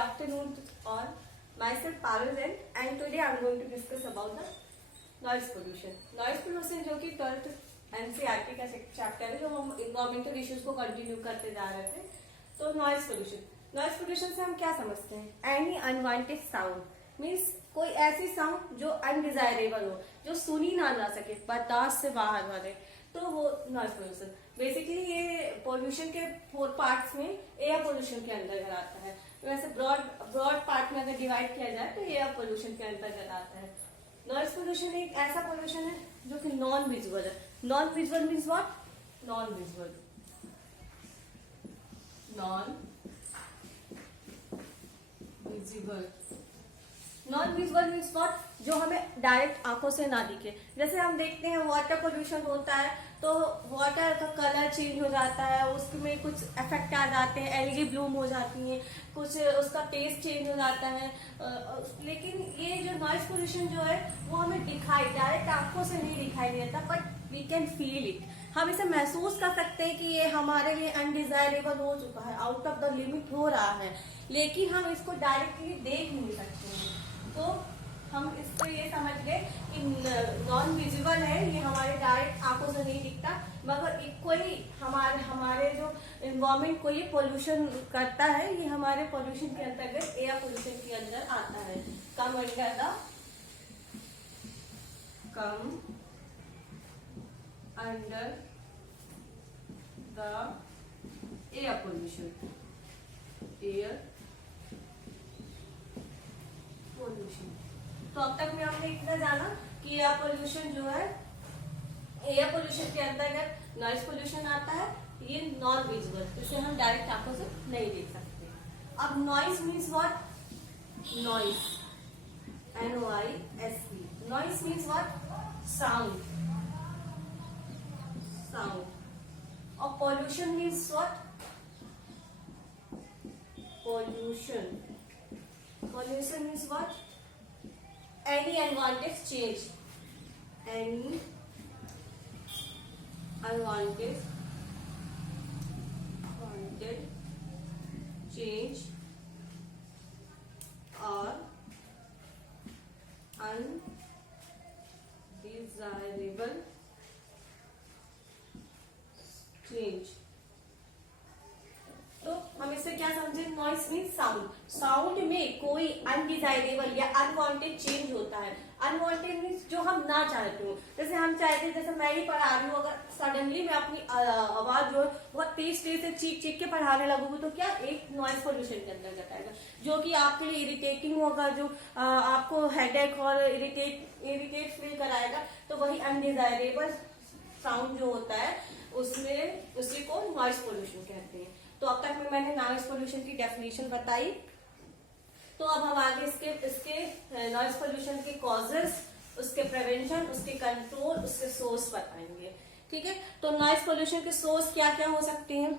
afternoon all. Myself Parul Jain and today I am going to discuss about the noise pollution. Noise pollution जो कि 12th NCERT का chapter है, जो हम environmental issues को continue करते जा रहे थे. तो नॉइज पोल्यूशन से हम क्या समझते हैं? एनी अनवांटेड साउंड मीन्स कोई ऐसी साउंड जो अनडिजायरेबल हो, जो सुनी ना जा सके, बर्दाश्त से बाहर वाले, तो वो नॉइज पोल्यूशन. बेसिकली ये पोल्यूशन के 4 पार्ट्स में एयर पोल्यूशन के अंतर्गत आता है. वैसे ब्रॉड पार्ट में अगर डिवाइड किया जाए तो एयर पोल्यूशन के अंतर्गत आता है. नॉइज पोल्यूशन एक ऐसा पोल्यूशन है जो कि नॉन विजुअल है. Non visual means what? Non visual means what? जो हमें डायरेक्ट आंखों से ना दिखे. जैसे हम देखते हैं वाटर पोल्यूशन होता है तो वाटर का कलर चेंज हो जाता है, उसमें कुछ इफेक्ट आ जाते हैं, एलगी ब्लूम हो जाती है, कुछ उसका टेस्ट चेंज हो जाता है. लेकिन ये जो नॉइज पोल्यूशन जो है वो हमें डायरेक्ट आंखों से नहीं दिखाई देता, but we can feel it. हम इसे महसूस कर सकते हैं कि ये हमारे लिए अनडिजायरेबल हो चुका है, आउट ऑफ द लिमिट हो रहा है, लेकिन हम इसको डायरेक्टली देख नहीं सकते हैं. तो हम इससे ये समझ गए कि नॉन विजुअल है, ये हमारे डायरेक्ट आंखों से नहीं दिखता, मगर इक्वली हमारे जो एनवायरमेंट को ये पोल्यूशन करता है, ये हमारे पोल्यूशन के अंतर्गत एयर पोल्यूशन के अंदर आता है. Come under the air pollution. तो अब तक में हमने इतना जाना कि एयर पोल्यूशन जो है, एयर पोल्यूशन के अंतर्गत नॉइज पोल्यूशन आता है. ये नॉन विजुअल, इसे हम डायरेक्ट आंखों से नहीं देख सकते. अब noise means what? Noise, NOISE. Noise means what? Sound. और pollution means what? Pollution means what? Any unwanted change. Any unwanted change or undesirable change. तो हम इससे क्या समझे? नॉइस मीन्स साउंड में कोई अनडिजायरेबल या अनवांटेड चेंज होता है. अनवांटेड मीन्स जो हम ना चाहते हो. जैसे हम चाहते हैं, जैसे मैं ही पढ़ा रही हूँ, अगर सडनली मैं अपनी आवाज जो है बहुत तेज से चीख के पढ़ाने लगूंगी तो क्या एक नॉइस पोल्यूशन के अंतर्गत आएगा, जो कि आपके लिए इरिटेटिंग होगा, जो आपको हेडेक और इरिटेट फील कराएगा. तो वही अनडिजायरेबल साउंड जो होता है उसमें उसी को नॉइस पोल्यूशन कहते हैं. तो अब तक में मैंने नॉइज पोल्यूशन की डेफिनेशन बताई. तो अब हम आगे इसके नॉइज पोल्यूशन के कॉजेस, उसके प्रिवेंशन, उसके कंट्रोल, उसके सोर्स बताएंगे. ठीक है. तो नॉइज पोल्यूशन के सोर्स क्या क्या हो सकते हैं?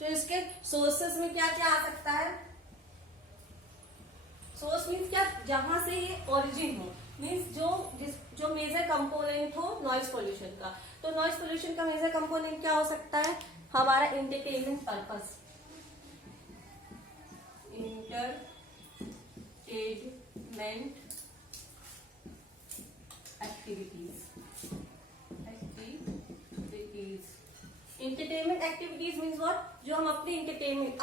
तो इसके सोर्सेस में क्या क्या आ सकता है? सोर्स मीन्स क्या? जहां से ये ओरिजिन हो, मीन्स जो मेजर कंपोनेंट हो नॉइज पोल्यूशन का. तो नॉइज पोल्यूशन का मेजर कंपोनेंट क्या हो सकता है? हमारा entertainment purpose. Entertainment activities means what? जो हम अपने एंटरटेनमेंट,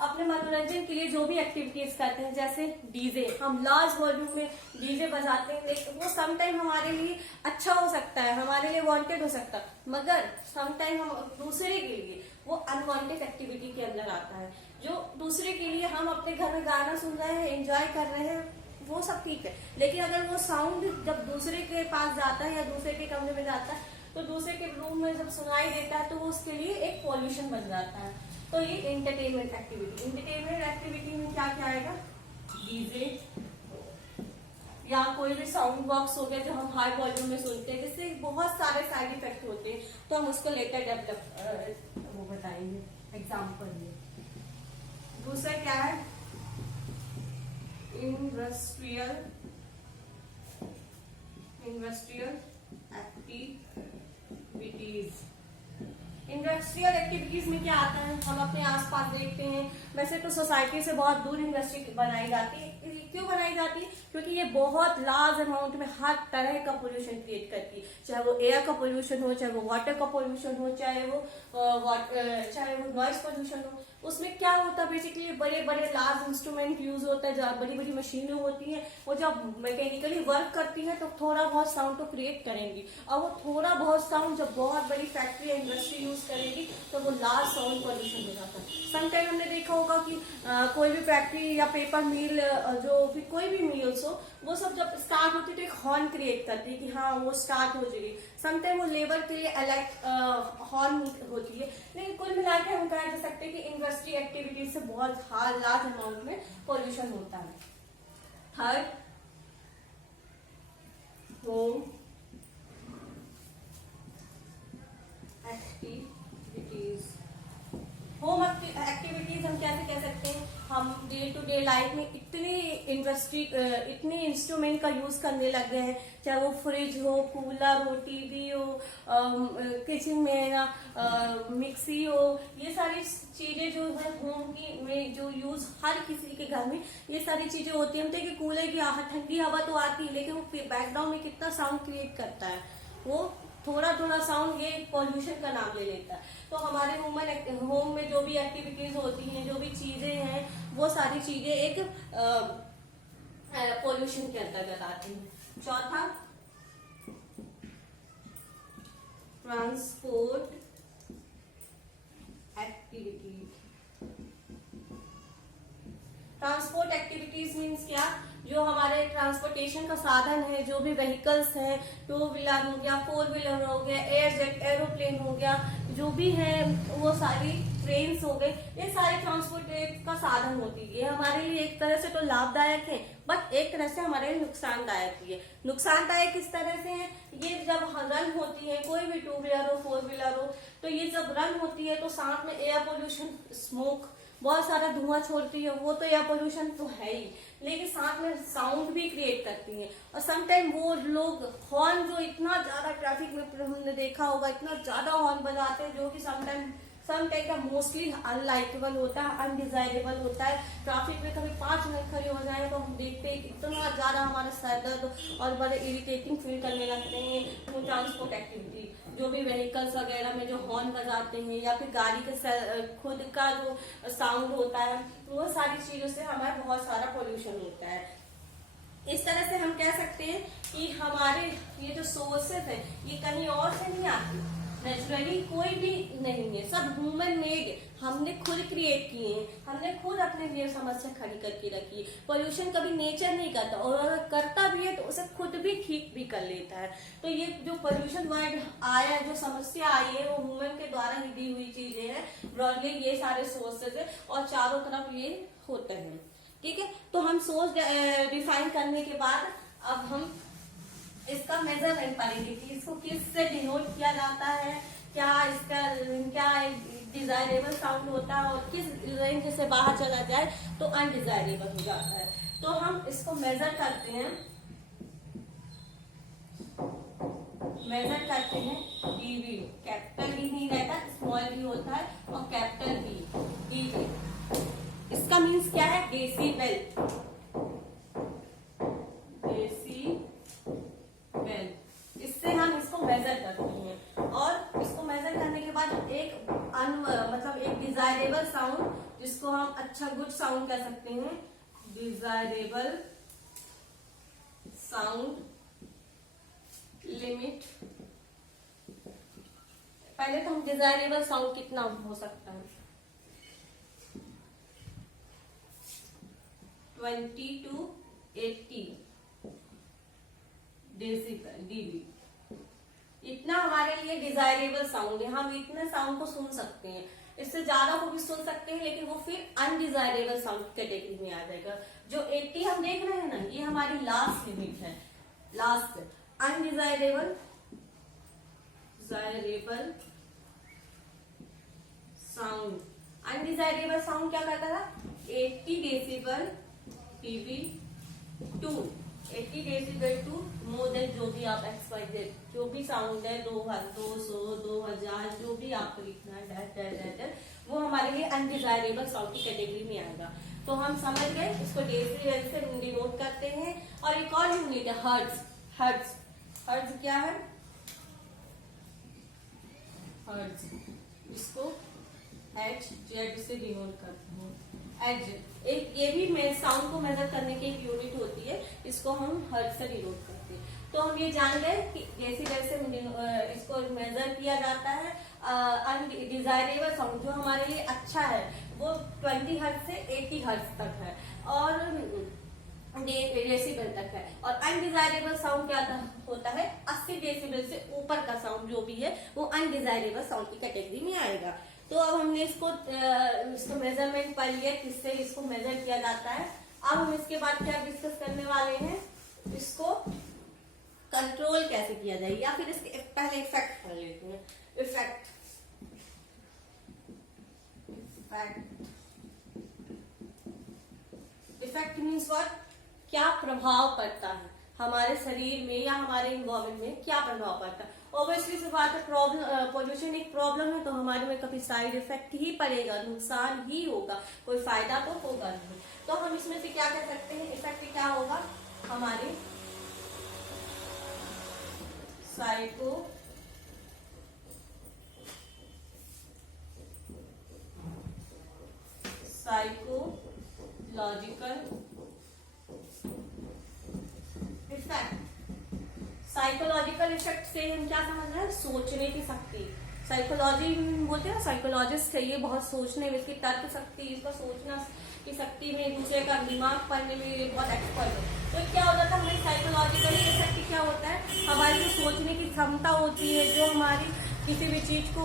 अपने मनोरंजन के लिए जो भी एक्टिविटीज करते हैं, जैसे डीजे, हम लार्ज वॉल्यूम में डीजे बजाते हैं, लेकिन वो समटाइम हमारे लिए अच्छा हो सकता है, हमारे लिए वांटेड हो सकता है, मगर समटाइम हम दूसरे के लिए वो अनवांटेड एक्टिविटी के अंदर आता है. जो दूसरे के लिए हम अपने घर में गाना सुन रहे हैं, एंजॉय कर रहे हैं, वो सब ठीक है, लेकिन अगर वो साउंड जब दूसरे के पास जाता है या दूसरे के कमरे में जाता है, तो दूसरे के रूम में जब सुनाई देता है, तो वो उसके लिए एक पॉल्यूशन बन जाता है. तो ये एंटरटेनमेंट एक्टिविटी में क्या क्या आएगा? डीजे या कोई भी साउंड बॉक्स हो गया जो हम हाई वॉल्यूम में सुनते हैं, जिससे बहुत सारे साइड इफेक्ट होते हैं. तो हम उसको लेकर डेवलप वो बताएंगे एग्जाम्पल में. दूसरा क्या है? Industrial industrial activities. Industrial activities में क्या आता है, हम अपने आसपास देखते हैं। वैसे तो सोसाइटी से बहुत दूर इंडस्ट्री बनाई जाती है। क्यों बनाई जाती है? क्योंकि ये बहुत लार्ज अमाउंट में हर तरह का पोल्यूशन क्रिएट करती है, चाहे वो एयर का पोल्यूशन हो, चाहे वो वाटर का पोल्यूशन हो, चाहे वो नॉइस पोल्यूशन हो। उसमें क्या होता है बेसिकली, बड़े बड़े लार्ज इंस्ट्रूमेंट यूज होता है, जब बड़ी बड़ी मशीनें होती हैं, वो जब मैकेनिकली वर्क करती है तो थोड़ा बहुत साउंड तो क्रिएट करेंगी, और वो थोड़ा बहुत साउंड जब बहुत बड़ी फैक्ट्री या इंडस्ट्री यूज करेगी तो वो लार्ज साउंड पोल्यूशन हो जाता है। समटाइम हमने देखा होगा कि कोई भी फैक्ट्री या पेपर मिल, जो भी कोई भी मिल्स हो, वो सब जब स्टार्ट होती है तो एक हॉर्न क्रिएट करती है कि हाँ वो स्टार्ट हो जाएगी। समटाइम वो लेबर के लिए अलग हॉर्न होती है। लेकिन कुल मिला के हम कह जा सकते हैं कि इंडस्ट्री एक्टिविटीज से बहुत लार्ज अमाउंट में पोल्यूशन होता है। Third, home activities. Home activities हम कैसे कह सकते हैं, हम डे टू डे लाइफ में इतने इंस्ट्रूमेंट का यूज करने लग गए हैं, चाहे वो फ्रिज हो, कूलर हो, टीवी हो, किचन में ना मिक्सी हो, ये सारी चीजें जो है होम की में जो यूज हर किसी के घर में ये सारी चीजें होती है। हम देखिए कूलर की ठंडी हवा तो आती है, लेकिन वो बैकग्राउंड में कितना साउंड क्रिएट करता है, वो थोड़ा थोड़ा साउंड ये पॉल्यूशन का नाम ले लेता है। तो हमारे होम में जो भी एक्टिविटीज होती हैं, जो भी चीजें हैं, वो सारी चीजें एक पॉल्यूशन के अंतर्गत आती हैं। चौथा, transport activities. Transport activities means क्या, जो हमारे ट्रांसपोर्टेशन का साधन है, जो भी व्हीकल्स हैं, 2 व्हीलर हो गया, 4 व्हीलर हो गया, एयरजेट एरोप्लेन हो गया, जो भी है वो सारी ट्रेन्स हो गए, ये सारे ट्रांसपोर्ट का साधन होती है। ये हमारे लिए एक तरह से तो लाभदायक है, बट एक तरह से हमारे लिए नुकसानदायक भी है। नुकसानदायक किस तरह से है, ये जब रन होती है, कोई भी 2 व्हीलर हो, 4 व्हीलर हो, तो ये जब रन होती है तो साथ में एयर पोल्यूशन, स्मोक, बहुत सारा धुआं छोड़ती है, वो तो एयर पोल्यूशन तो है ही, लेकिन साथ में साउंड भी क्रिएट करती है। और समटाइम वो लोग हॉर्न जो इतना ज्यादा ट्रैफिक में हमने देखा होगा, इतना ज्यादा हॉर्न बजाते हैं, जो कि समटाइम का मोस्टली अनलाइकेबल होता है, अनडिजायरेबल होता है। ट्रैफिक में कभी 5 मिनट खड़े हो जाए तो हम देखते हैं इतना ज्यादा हमारा सर दर्द और बड़े इरिटेटिंग फील करने लगते हैं। वो ट्रांसपोर्ट एक्टिविटी, जो भी व्हीकल्स वगैरह में जो हॉर्न बजाते हैं, या फिर गाड़ी के खुद का जो साउंड होता है, वो सारी चीजों से हमारा बहुत सारा पोल्यूशन होता है। इस तरह से हम कह सकते हैं कि हमारे ये जो सोर्सेस है, ये कहीं और से नहीं आती, नेचुरली कोई भी नहीं है, सब ह्यूमन मेड, हमने खुद क्रिएट किए हैं, हमने खुद अपने लिए समस्या खड़ी करके रखी है। पोल्यूशन कभी नेचर नहीं करता, और अगर करता भी है तो उसे खुद भी ठीक भी कर लेता है। तो ये जो पोल्यूशन वर्ड आया, जो समस्या आई है, वो ह्यूमन के द्वारा ही दी हुई चीजें हैं। ब्रॉडली ये सारे सोर्सेज है और चारों तरफ ये होते हैं। ठीक है, तो हम सोर्स डिफाइन करने के बाद अब हम इसका मेजरमेंट पढ़ेंगे कि इसको किस से डिनोट किया जाता है, क्या इसका क्या डिजायरेबल साउंड होता है, और किस रेंज से बाहर चला जाए तो अनडिजायरेबल हो जाता है। तो हम इसको मेजर करते हैं डीबी, कैपिटल डी नहीं रहता, स्मॉल डी होता है, और कैपिटल बी, डीबी। इसका मीन्स क्या है, डेसीबल। इससे हम इसको मेजर करते हैं, और इसको मेजर करने के बाद एक मतलब एक डिजायरेबल साउंड, जिसको हम अच्छा गुड साउंड कह सकते हैं, डिजायरेबल साउंड लिमिट। पहले तो हम डिजायरेबल साउंड कितना हो सकता है, 20 to 80 dB, इतना हमारे लिए डिजायरेबल साउंड है। हम इतने साउंड को सुन सकते हैं, इससे ज्यादा को भी सुन सकते हैं, लेकिन वो फिर अनडिजायरेबल साउंड कैटेगरी में आ जाएगा। जो 80 हम देख रहे हैं ना, ये हमारी लास्ट लिमिट है, last undesirable sound. Undesirable sound क्या करता था, 80 decibel dB to 80 decibel to more than जो भी आप XYZ जो भी साउंड है 200 2000 जो भी आपको लिखना है डैश डैश डैश डैश, वो हमारे लिए अनडिजायरेबल साउंड की कैटेगरी में आएगा। तो हम समझ गए, इसको डेसिबल से डिनोट करते हैं। और एक और यूनिट है हर्ट्ज। हर्ट्ज हर्ट्ज क्या है? हर्ट्ज, इसको HZ से डिनोट करते हैं। HZ एक ये भी साउंड को मेजर करने की एक यूनिट होती है, इसको हम हर्ट्ज से डिनोट करते हैं। तो हम ये जान गए कि डेसिबल से इसको मेजर किया जाता है। अनडिजायरेबल साउंड जो हमारे लिए अच्छा है वो 20 हर्ट्ज से 80 हर्ट्ज तक है और डेसिबल तक है। और अनडिजायरेबल साउंड क्या होता है? 80 डेसिबल से ऊपर का साउंड जो भी है वो अनडिजायरेबल साउंड की कैटेगरी में आएगा। तो अब हमने इसको मेजरमेंट पढ़ लिया, किससे इसको मेजर किया जाता है। अब हम इसके बाद क्या डिस्कस करने वाले हैं, इसको कंट्रोल कैसे किया जाए, या फिर इसके पहले इफेक्ट कर लेते हैं। Effect effect means what? क्या प्रभाव पड़ता है हमारे शरीर में या हमारे इन्वायरमेंट में, क्या प्रभाव पड़ता है। ऑब्वियसली सी बात है, पोल्यूशन एक प्रॉब्लम है तो हमारे में कभी साइड इफेक्ट ही पड़ेगा, नुकसान ही होगा, कोई फायदा तो होगा नहीं। तो हम इसमें से क्या कर सकते हैं, इफेक्ट क्या होगा? हमारे साइकोलॉजिकल इफेक्ट। साइकोलॉजिकल इफेक्ट से हम क्या समझ रहे हैं? सोचने की शक्ति। साइकोलॉजी बोलते हैं ना, साइकोलॉजिस्ट है ये, बहुत सोचने में, इसकी तर्क शक्ति, इसका सोचना की शक्ति में, दूसरे का दिमाग पढ़ने में ये बहुत एक्सपर्ट है। तो क्या होता था हमारी साइकोलॉजिकल इफेक्ट क्या होता है? हमारी जो सोचने की क्षमता होती है, जो हमारी किसी भी चीज को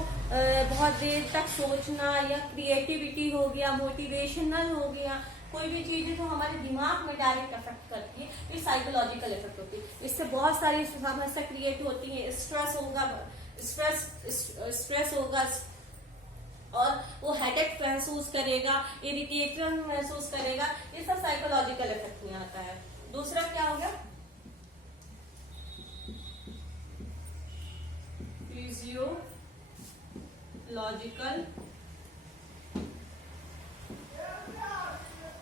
बहुत देर तक सोचना, या क्रिएटिविटी हो गया, मोटिवेशनल हो गया, कोई भी चीज है जो हमारे दिमाग में डायरेक्ट अफेक्ट करती है, ये साइकोलॉजिकल इफेक्ट होती है। इससे बहुत सारी समस्या क्रिएट होती है। स्ट्रेस होगा और वो हेडेक महसूस करेगा, इरिटेशन महसूस करेगा, ये सब साइकोलॉजिकल इफेक्ट में आता है। दूसरा क्या हो गया? Physiological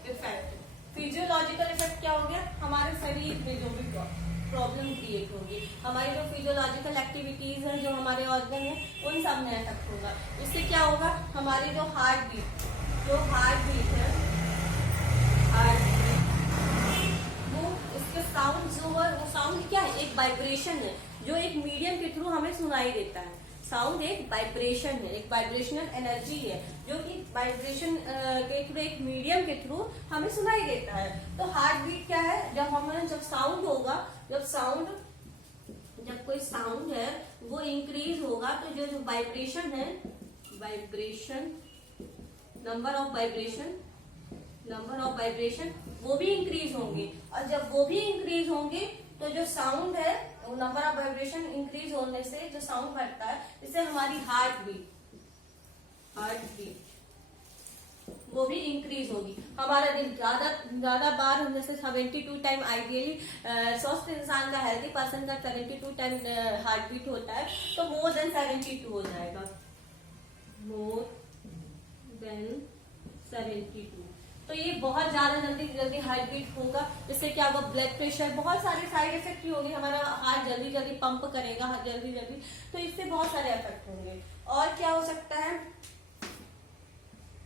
effect. फिजियोलॉजिकल इफेक्ट क्या हो गया? हमारे शरीर में जो भी प्रॉब्लम क्रिएट होगी, हमारी जो फिजियोलॉजिकल एक्टिविटीज है, जो हमारे ऑर्गन है, उन सब में इफेक्ट होगा। इससे क्या होगा? हमारी जो हार्ट बीट है, वो इसके साउंड जो है, वो साउंड क्या है? एक वाइब्रेशन है जो एक मीडियम के थ्रू हमें सुनाई देता है। साउंड एक वाइब्रेशन है, एक वाइब्रेशनल एनर्जी है जो कि वाइब्रेशन के थ्रू, एक मीडियम के थ्रू हमें सुनाई देता है। तो हार्ट बीट क्या है? जब साउंड होगा, जब कोई साउंड है वो इंक्रीज होगा तो जो वाइब्रेशन है, नंबर ऑफ वाइब्रेशन वो भी इंक्रीज होंगे। और जब वो भी इंक्रीज होंगे तो जो साउंड है, नंबर ऑफ वाइब्रेशन इंक्रीज होने से जो साउंड बढ़ता है, इससे हमारी हार्ट बीट वो भी इंक्रीज होगी। हमारा दिल ज्यादा बार, जैसे 72 टाइम आइडियली स्वस्थ इंसान का, हेल्दी पर्सन का 72 टाइम हार्ट बीट होता है, तो मोर देन 72 हो जाएगा, मोर देन 72। तो ये बहुत ज्यादा जल्दी हार्ट बीट होगा, जिससे क्या होगा? ब्लड प्रेशर, बहुत सारे साइड इफेक्ट ही होंगे। हमारा हार्ट जल्दी पंप करेगा, जल्दी, तो इससे बहुत सारे इफेक्ट होंगे। और क्या हो सकता है?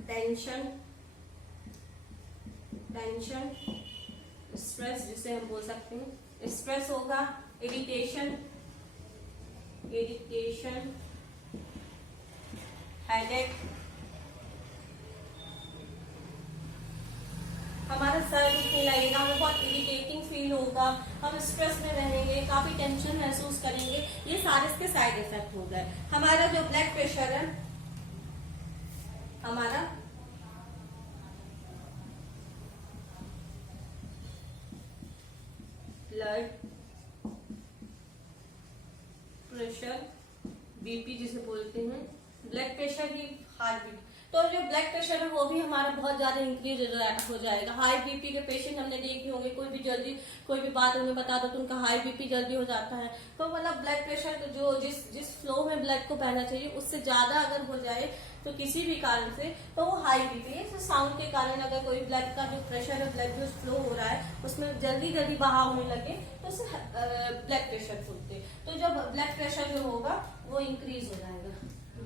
टेंशन, स्ट्रेस जिसे हम बोल सकते हैं, स्ट्रेस होगा, इरिटेशन, हेडेक, हमारा सर दुखने लगेगा, हमें बहुत इरिटेटिंग फील होगा, हम स्ट्रेस में रहेंगे, काफी टेंशन महसूस करेंगे। ये सारे इसके साइड इफेक्ट हो गए। हमारा जो ब्लड प्रेशर है, हमारा ब्लड प्रेशर, बीपी जिसे बोलते हैं, ब्लड प्रेशर ही हार्ट बीट। तो जो ब्लड प्रेशर है वो भी हमारा बहुत ज्यादा इंक्रीज हो जाएगा। हाई बीपी के पेशेंट हमने देखे होंगे, कोई भी जल्दी कोई भी बात उन्हें बता दो तो उनका हाई बीपी जल्दी हो जाता है। तो मतलब ब्लड प्रेशर तो जो जिस फ्लो में ब्लड को बहना चाहिए उससे ज्यादा अगर हो जाए तो किसी भी कारण से तो वो हाई बीपी है। साउंड के कारण अगर कोई ब्लड का जो प्रेशर है, ब्लड जो फ्लो हो रहा है उसमें जल्दी जल्दी बहाव होने लगे तो उससे ब्लड प्रेशर फूलते। तो जब ब्लड प्रेशर जो होगा वो इंक्रीज हो जाएगा,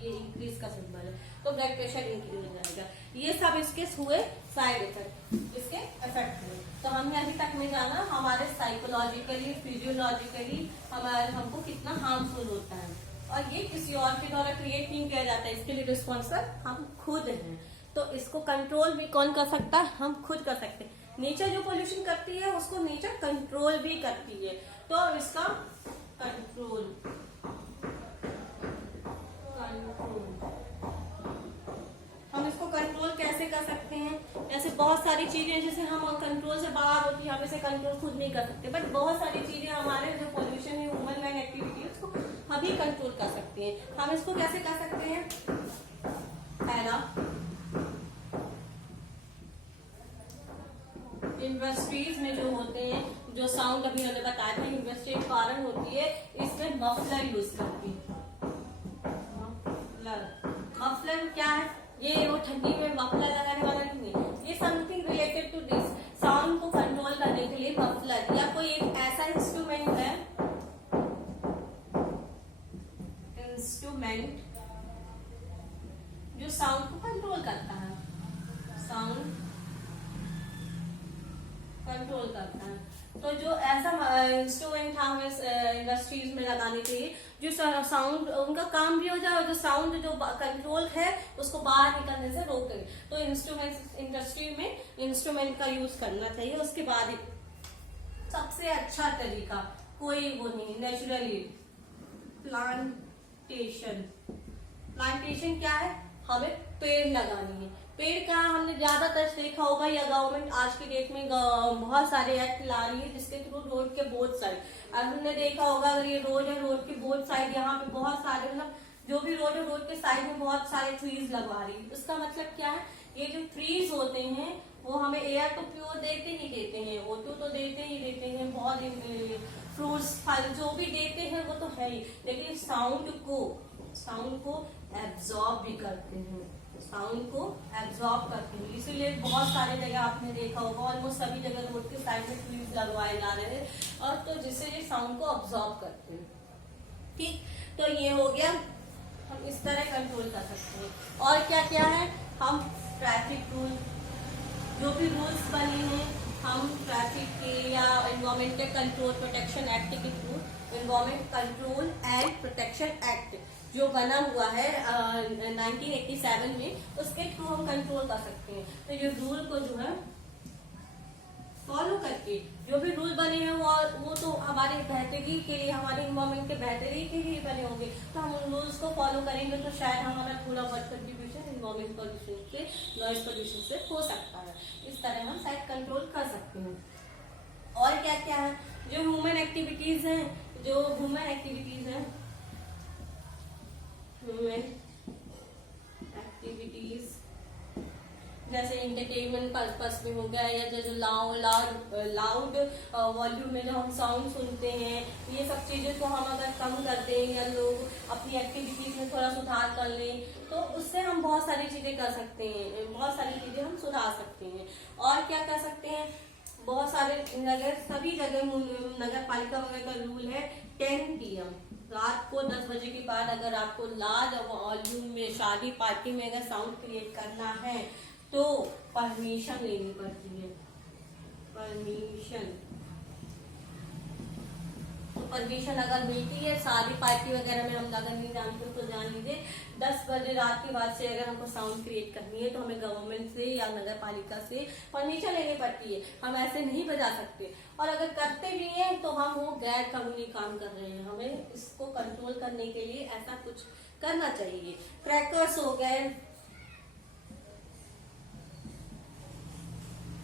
ये इंक्रीज का सिंबल है, तो ब्लड प्रेशर इंक्रीज हो जाएगा। ये सब इसके हुए साइड इफेक्ट, इसके इफेक्ट हुए। तो हमने अभी तक में जाना हमारे साइकोलॉजिकली, फिजियोलॉजिकली हमारे हमको कितना हार्मफुल होता है, और ये किसी और के द्वारा क्रिएट नहीं किया जाता है, इसके लिए रिस्पॉन्सिबल हम खुद हैं। तो इसको कंट्रोल भी कौन कर सकता है? हम खुद कर सकते हैं। नेचर जो पोल्यूशन करती है उसको नेचर कंट्रोल भी करती है। तो इसका कंट्रोल हम इसको कंट्रोल कैसे कर सकते हैं? जैसे बहुत सारी चीजें जैसे हम कंट्रोल से बाहर होती है, हम इसे कंट्रोल खुद नहीं कर सकते, बट बहुत सारी चीजें हमारे जो पोल्यूशन है, ह्यूमन मैन एक्टिविटी है, उसको हम ही कंट्रोल कर सकते हैं। हम इसको कैसे कर सकते हैं? पहला, इंडस्ट्रीज में जो होते हैं, जो साउंड अभी हमने बताया था, इंडस्ट्री एक कारण होती है, इसमें मफलर यूज करती है। मफलर क्या है? ये वो ठंडी में मफलर लगाने वाला नहीं है, ये something related to this, sound को कंट्रोल करने के लिए मफलर या कोई एक ऐसा इंस्ट्रूमेंट है, इंस्ट्रूमेंट जो साउंड को कंट्रोल करता है, साउंड कंट्रोल करता है। तो जो ऐसा इंस्ट्रूमेंट हमें इंडस्ट्रीज में लगाने चाहिए जो साउंड उनका काम भी हो जाए और जो साउंड जो कंट्रोल है उसको बाहर निकलने से रोके। तो इंस्ट्रूमेंट इंडस्ट्री में इंस्ट्रूमेंट का यूज करना चाहिए। उसके बाद सबसे अच्छा तरीका कोई वो नहीं, नेचुरली प्लांटेशन। प्लांटेशन क्या है? हमें पेड़ लगानी है। पेड़ का हमने ज्यादातर देखा होगा, या गवर्नमेंट आज की डेट में बहुत सारे एक्ट ला रही है जिसके थ्रू रोड के बोथ साइड, अब हमने देखा होगा अगर ये रोड है, रोड के बोथ साइड यहाँ पे बहुत सारे मतलब जो भी रोड है, रोड के साइड में बहुत सारे ट्रीज लगवा रही है। उसका मतलब क्या है? ये जो ट्रीज होते हैं वो हमें एयर तो प्योर देते ही देते हैं, O2 तो देते ही देते हैं, बहुत फ्रूट्स फल जो भी देते हैं वो तो है ही, लेकिन साउंड को एब्जॉर्ब भी करते हैं, साउंड को एब्जॉर्ब करते हैं। इसीलिए बहुत सारे जगह आपने देखा होगा, ऑलमोस्ट सभी जगह रोड के साइड में ट्रीज लगवाए जा रहे हैं, और तो जिससे ये साउंड को ऑब्जॉर्ब करते हैं। ठीक, तो ये हो गया, हम इस तरह कंट्रोल कर सकते हैं। और क्या क्या है? हम ट्रैफिक रूल, जो भी रूल्स बने हैं, हम ट्रैफिक के या एनवायरमेंटल कंट्रोल प्रोटेक्शन एक्ट के through, environment control and protection act जो बना हुआ है 1987 में, उसके थ्रू हम कंट्रोल कर सकते हैं। तो ये रूल को जो है फॉलो करके, जो भी रूल बने हैं वो तो हमारे बेहतरी के लिए, हमारे एनवायरमेंट के बेहतरी के लिए बने होंगे, तो हम उन रूल्स को फॉलो करेंगे तो शायद हमारा थोड़ा बहुत कंट्रीब्यूशन एनवायरमेंट पोल्यूशन से, नॉइज पोल्यूशन से हो सकता है। इस तरह हम शायद कंट्रोल कर सकते हैं। और क्या क्या है? जो ह्यूमन एक्टिविटीज हैं, जैसे एंटरटेनमेंट पर्पस में हो गया, या जो लाउड वॉल्यूम में जो हम साउंड सुनते हैं, ये सब चीजें को हम अगर कम कर दें या लोग अपनी एक्टिविटीज में थोड़ा सुधार कर लें तो उससे हम बहुत सारी चीजें कर सकते हैं, बहुत सारी चीजें हम सुधार सकते हैं। और क्या कर सकते हैं? बहुत सारे सभी जगह नगर पालिका वगैरह का रूल है 10 PM, रात को 10 बजे के बाद अगर आपको लार्ज वॉल्यूम में शादी पार्टी में अगर साउंड क्रिएट करना है तो परमिशन लेनी पड़ती है। परमिशन अगर मिलती है शादी पार्टी वगैरह में, हम अगर नहीं जानते तो जान लीजिए 10 बजे रात के बाद से अगर हमको साउंड क्रिएट करनी है तो हमें गवर्नमेंट से या नगर पालिका से परमिशन लेनी पड़ती है, हम ऐसे नहीं बजा सकते। और अगर करते भी हैं तो हम वो गैर कानूनी काम कर रहे हैं, हमें इसको कंट्रोल करने के लिए ऐसा कुछ करना चाहिए। क्रैकर्स हो गए,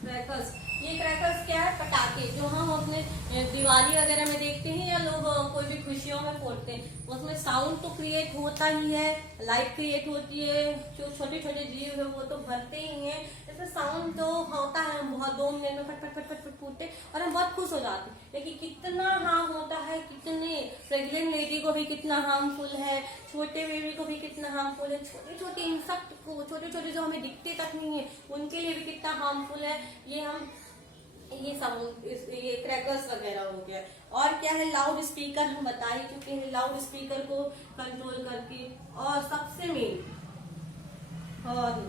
क्रैकर्स ये क्रैकर्स क्या है, पटाखे जो हम अपने दिवाली वगैरह में देखते हैं या लोग कोई भी खुशियों में फोड़ते हैं। उसमें साउंड तो क्रिएट होता ही है, लाइट क्रिएट होती है, जो छोटे छोटे जीव है वो तो भरते ही हैं। इसमें साउंड तो होता है, हम बहुत 2 मिनट में फट फट फट फट फट फूटते और हम बहुत खुश हो जाते हैं। लेकिन कितना हार्म होता है, कितने प्रेग्नेंट लेडी को भी कितना हार्मफुल है, छोटे बेबी को भी कितना हार्मफुल है, छोटे छोटे इंसेक्ट को, छोटे छोटे जो हमें दिखते तक नहीं है उनके लिए भी कितना हार्मफुल है। ये साउंड, ये क्रैकर्स वगैरह हो गया। और क्या है, लाउड स्पीकर हम बता ही चुके हैं, लाउड स्पीकर को कंट्रोल करके। और सबसे मेन हॉर्न,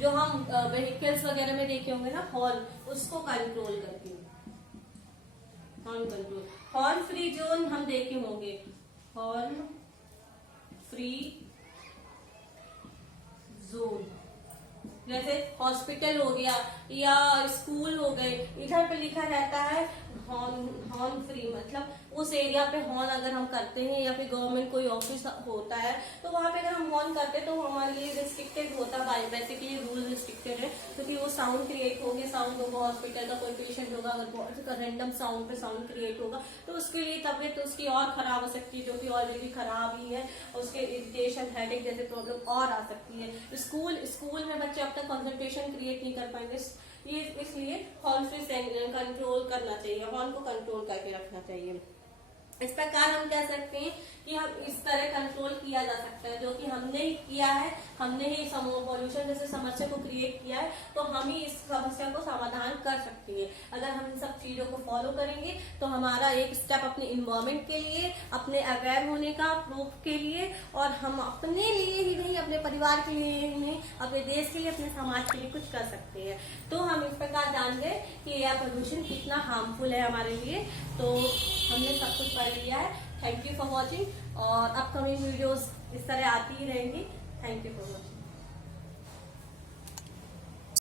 जो हम व्हीकल्स वगैरह में देखे होंगे ना, हॉर्न, उसको कंट्रोल करके, horn control. Horn free zone हम देखे होंगे, हॉर्न फ्री जोन, जैसे हॉस्पिटल हो गया या स्कूल हो गए, इधर पे लिखा रहता है हॉर्न फ्री, मतलब उस एरिया पे हॉर्न अगर हम करते हैं या फिर गवर्नमेंट कोई ऑफिस होता है तो वहां पे अगर हम हॉर्न करते हैं तो हमारे लिए रिस्ट्रिक्टेड होता है, बेसिकली रूल रिस्ट्रिक्टेड है, क्योंकि वो साउंड क्रिएट होंगे, साउंड होगा, हॉस्पिटल का कोई पेशेंट होगा, अगर रैंडम साउंड पे साउंड क्रिएट होगा तो उसके लिए तबीयत तो उसकी और खराब हो सकती है, जो कि ऑलरेडी खराब ही है, उसके इरिटेशन, हेडेक जैसे प्रॉब्लम और आ सकती है। स्कूल में बच्चे अब तक कंसंट्रेशन क्रिएट नहीं कर पाएंगे, ये इसलिए हॉर्न फ्री कंट्रोल करना चाहिए, हॉर्न को कंट्रोल करके रखना चाहिए। इस प्रकार हम कह सकते हैं कि हम इस तरह कंट्रोल किया जा सकता है, जो कि हमने ही किया है, हमने ही पॉल्यूशन जैसे समस्या को क्रिएट किया है, तो हम ही इस समस्या को समाधान कर सकते हैं। अगर हम इन सब चीजों को फॉलो करेंगे तो हमारा एक स्टेप अपने इन्वायरमेंट के लिए, अपने अवेयर होने का, प्रूफ के लिए, और हम अपने लिए ही नहीं, अपने परिवार के लिए ही नहीं, अपने देश के लिए, अपने समाज के लिए कुछ कर सकते हैं। तो हम इस प्रकार जान गए कि एयर पोल्यूशन कितना हार्मफुल है हमारे लिए, तो हमने सब कुछ पढ़ लिया है। थैंक यू फॉर वॉचिंग, और अपकमिंग वीडियोस इस तरह आती ही रहेंगी। Thank you for watching.